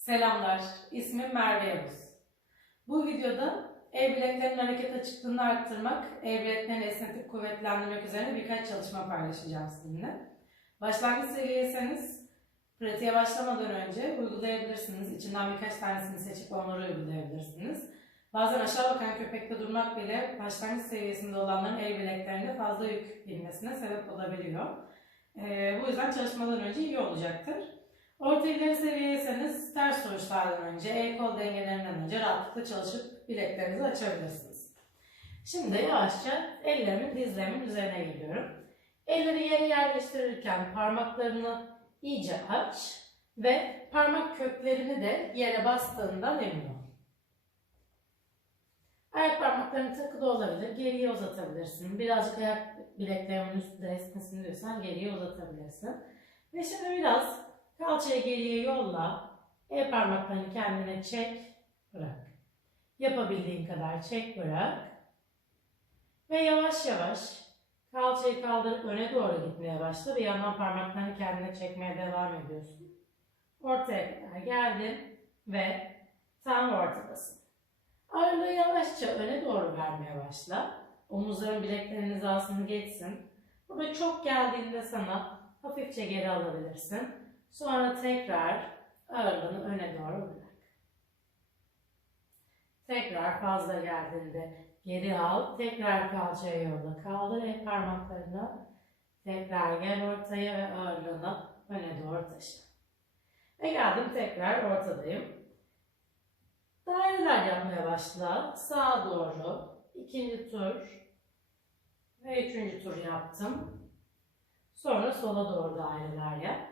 Selamlar, ismim Merve Yavuz. Bu videoda el bileklerinin hareket açıklığını arttırmak, el bileklerini esnetip kuvvetlendirmek üzerine birkaç çalışma paylaşacağım sizinle. Başlangıç seviyeyseniz pratiğe başlamadan önce uygulayabilirsiniz. İçinden birkaç tanesini seçip onları uygulayabilirsiniz. Bazen aşağı bakan köpekte durmak bile başlangıç seviyesinde olanların el bileklerinde fazla yük binmesine sebep olabiliyor. Ee, bu yüzden çalışmadan önce iyi olacaktır. Orta ileri seviyeyseniz ters duruşlardan önce, el kol dengelerinden önce rahatlıkla çalışıp bileklerinizi açabilirsiniz. Şimdi yavaşça ellerimin dizlerimin üzerine geliyorum. Elleri yere yerleştirirken parmaklarını iyice aç ve parmak köklerini de yere bastığından emin ol. Ayak parmakların takılı olabilir, geriye uzatabilirsin. Birazcık ayak bileklerimin üstünde esnesin diyorsan geriye uzatabilirsin. Ve şimdi biraz Kalçayı geriye yolla. El parmaklarını kendine çek, bırak. Yapabildiğin kadar çek, bırak. Ve yavaş yavaş kalçayı kaldırıp öne doğru gitmeye başla. Bir yandan parmaklarını kendine çekmeye devam ediyorsun. Ortaya kadar geldin ve tam ortadasın. Ağırlığı yavaşça öne doğru vermeye başla. Omuzların bileklerin hizasını geçsin. Burada çok geldiğinde sana hafifçe geri alabilirsin. Sonra tekrar ağırlığını öne doğru bırak. Tekrar fazla geldiğinde geri al. Tekrar kalçaya yolla. Kaldır el parmaklarını. Tekrar gel ortaya ve ağırlığını öne doğru taşı. Ve geldim tekrar ortadayım. Daireler yapmaya başla. Sağa doğru. ikinci tur ve üçüncü tur yaptım. Sonra sola doğru daireler yap.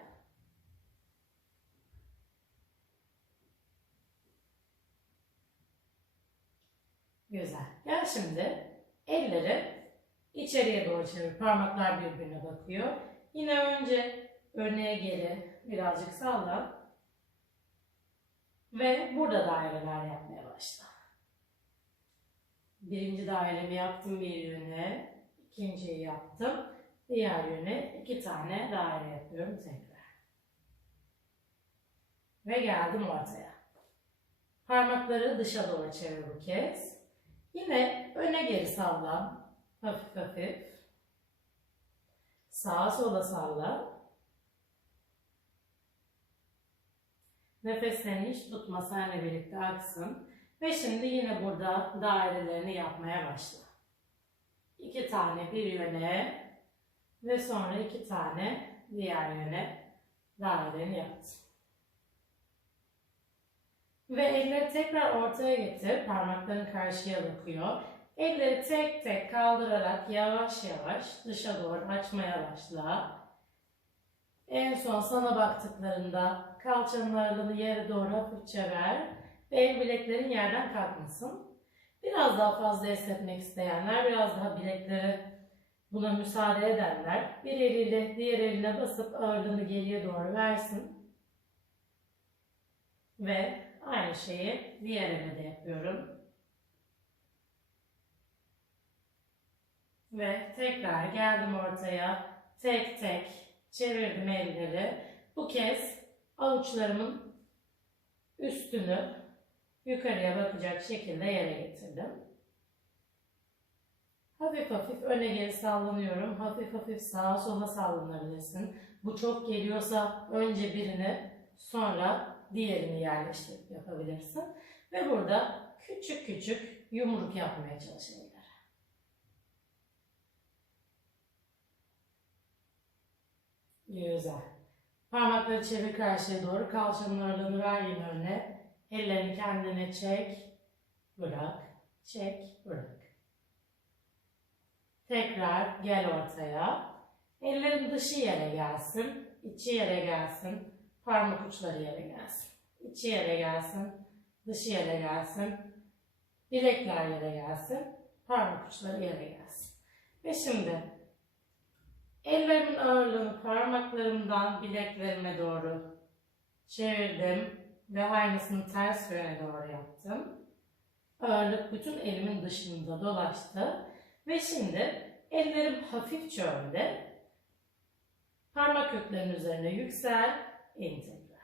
Güzel. Gel şimdi elleri içeriye doğru çevir. Parmaklar birbirine bakıyor. Yine önce örneğe geri birazcık salla. Ve burada daireler yapmaya başla. Birinci dairemi yaptım bir yöne. ikinciyi yaptım. Diğer yöne iki tane daire yapıyorum tekrar. Ve geldim ortaya. Parmakları dışa doğru çevir bu kez. Yine öne geri salla. Hafif hafif. Sağa sola salla. Nefeslerini hiç tutma senle birlikte aksın. Ve şimdi yine burada dairelerini yapmaya başla. İki tane bir yöne ve sonra iki tane diğer yöne daireni yaptım. Ve elleri tekrar ortaya getir. Parmakların karşıya bakıyor. Elleri tek tek kaldırarak yavaş yavaş dışa doğru açmaya başla. En son sana baktıklarında kalçanın ağırlığını yere doğru hafifçe ver ve el bileklerin yerden kalkmasın. Biraz daha fazla esnetmek isteyenler, biraz daha bilekleri buna müsaade edenler bir eliyle diğer eline basıp ağırlığını geriye doğru versin. Ve Aynı şeyi diğer ele de yapıyorum. Ve tekrar geldim ortaya. Tek tek çevirdim elleri. Bu kez avuçlarımın üstünü yukarıya bakacak şekilde yere getirdim. Hafif hafif öne geri sallanıyorum. Hafif hafif sağa sola sallanabilirsin. Bu çok geliyorsa önce birini sonra diğerini yerleştirip yapabilirsin. Ve burada küçük küçük yumruk yapmaya çalışabilir. Güzel. Parmakları çevir karşıya doğru. Kalçanın ağırlığını ver yine önüne. Ellerini kendine çek. Bırak. Çek. Bırak. Tekrar gel ortaya. Ellerin dışı yere gelsin. içi yere gelsin. Parmak uçları yere gelsin. İçi yere gelsin. Dışı yere gelsin. Bilekler yere gelsin. Parmak uçları yere gelsin. Ve şimdi ellerimin ağırlığını parmaklarımdan bileklerime doğru çevirdim ve aynısını ters yöne doğru yaptım. Ağırlık bütün elimin dışında dolaştı. Ve şimdi ellerim hafifçe önde. Parmak köklerinin üzerine yüksel, in tekrar.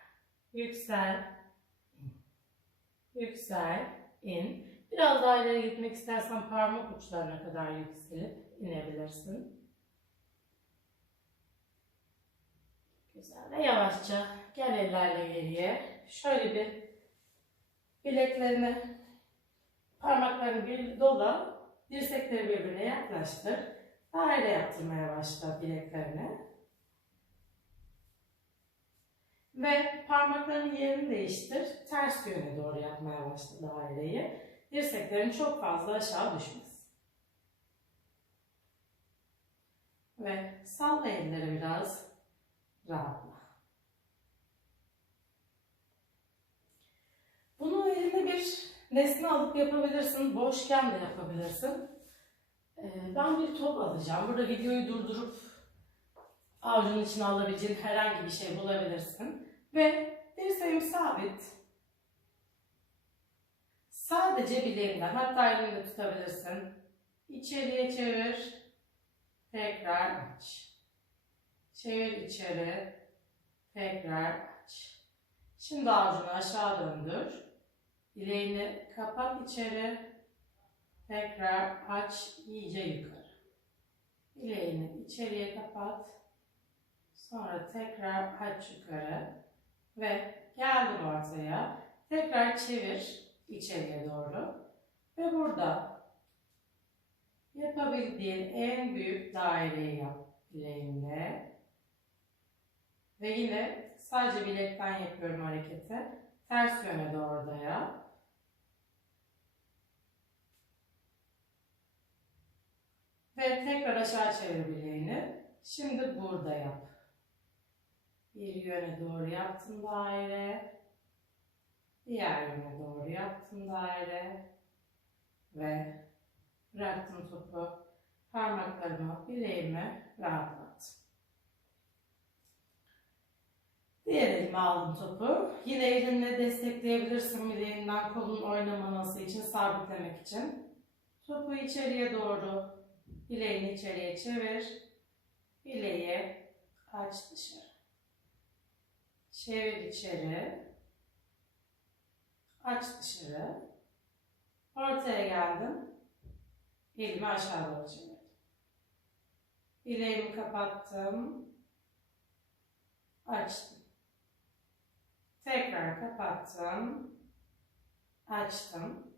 Yüksel, yüksel, in. Biraz daha ileri gitmek istersen parmak uçlarına kadar yükselip inebilirsin. Güzel ve yavaşça gel ellerle geriye. Şöyle bir bileklerini, parmaklarını bir dola, dirsekleri birbirine yaklaştır. Daire yaptırmaya başla bileklerini. Ve parmaklarının yerini değiştir. Ters yöne doğru yapmaya başla daireyi. Dirseklerin çok fazla aşağı düşmez. Ve salla elleri biraz rahatla. Bunu eline bir nesne alıp yapabilirsin. Boşken de yapabilirsin. Ee, Ben bir top alacağım. Burada videoyu durdurup avucunun içine alabileceğin herhangi bir şey bulabilirsin. Ve dirseğim sabit. Sadece bileğimden, hatta elini tutabilirsin. İçeriye çevir. Tekrar aç. Çevir içeri. Tekrar aç. Şimdi avucunu aşağı döndür. Bileğini kapat içeri. Tekrar aç iyice yukarı. Bileğini içeriye kapat. Sonra tekrar aç yukarı. Ve geldim ortaya. Tekrar çevir içeriye doğru. Ve burada yapabildiğin en büyük daireyi yap bileğinle. Ve yine sadece bilekten yapıyorum hareketi. Ters yöne doğru da. Ve tekrar aşağı çevir bileğini. Şimdi burada yap. Bir yöne doğru yaptın daire. Diğer yöne doğru yaptın daire. Ve bıraktım topu. Parmaklarımı, bileğimi rahatlattım. Diğer elime aldım topu. Yine elinle destekleyebilirsin bileğinden kolun oynamaması için, sabitlemek için. Topu içeriye doğru, bileğini içeriye çevir. Bileği aç dışarı. Çevir içeri. Aç dışarı. Ortaya geldim. Elimi aşağı doğru çevirdim. Bileğimi kapattım. Açtım. Tekrar kapattım. Açtım.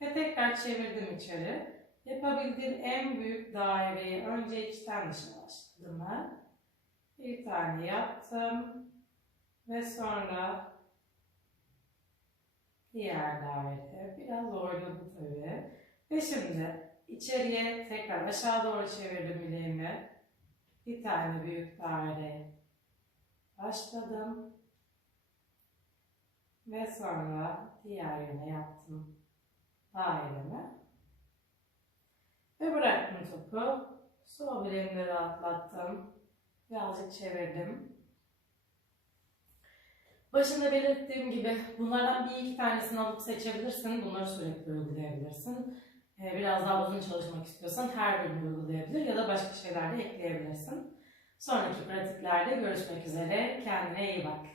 Ve tekrar çevirdim içeri. Yapabildiğin en büyük daireyi önce içten başladım ben. Bir tane yaptım. Ve sonra diğer daire. Biraz oynadı tabii. Ve şimdi içeriye tekrar aşağı doğru çevirdim bileğimi. Bir tane büyük daire başladım. Ve sonra diğer yöne yaptım dairemi. Ve bıraktım topu. Sol bileğimle rahatlattım. Birazcık çevirdim. Başında belirttiğim gibi bunlardan bir iki tanesini alıp seçebilirsin. Bunları sürekli uygulayabilirsin. Ee, Biraz daha uzun çalışmak istiyorsan her birini uygulayabilir ya da başka şeyler de ekleyebilirsin. Sonraki pratiklerde görüşmek üzere. Kendine iyi bak.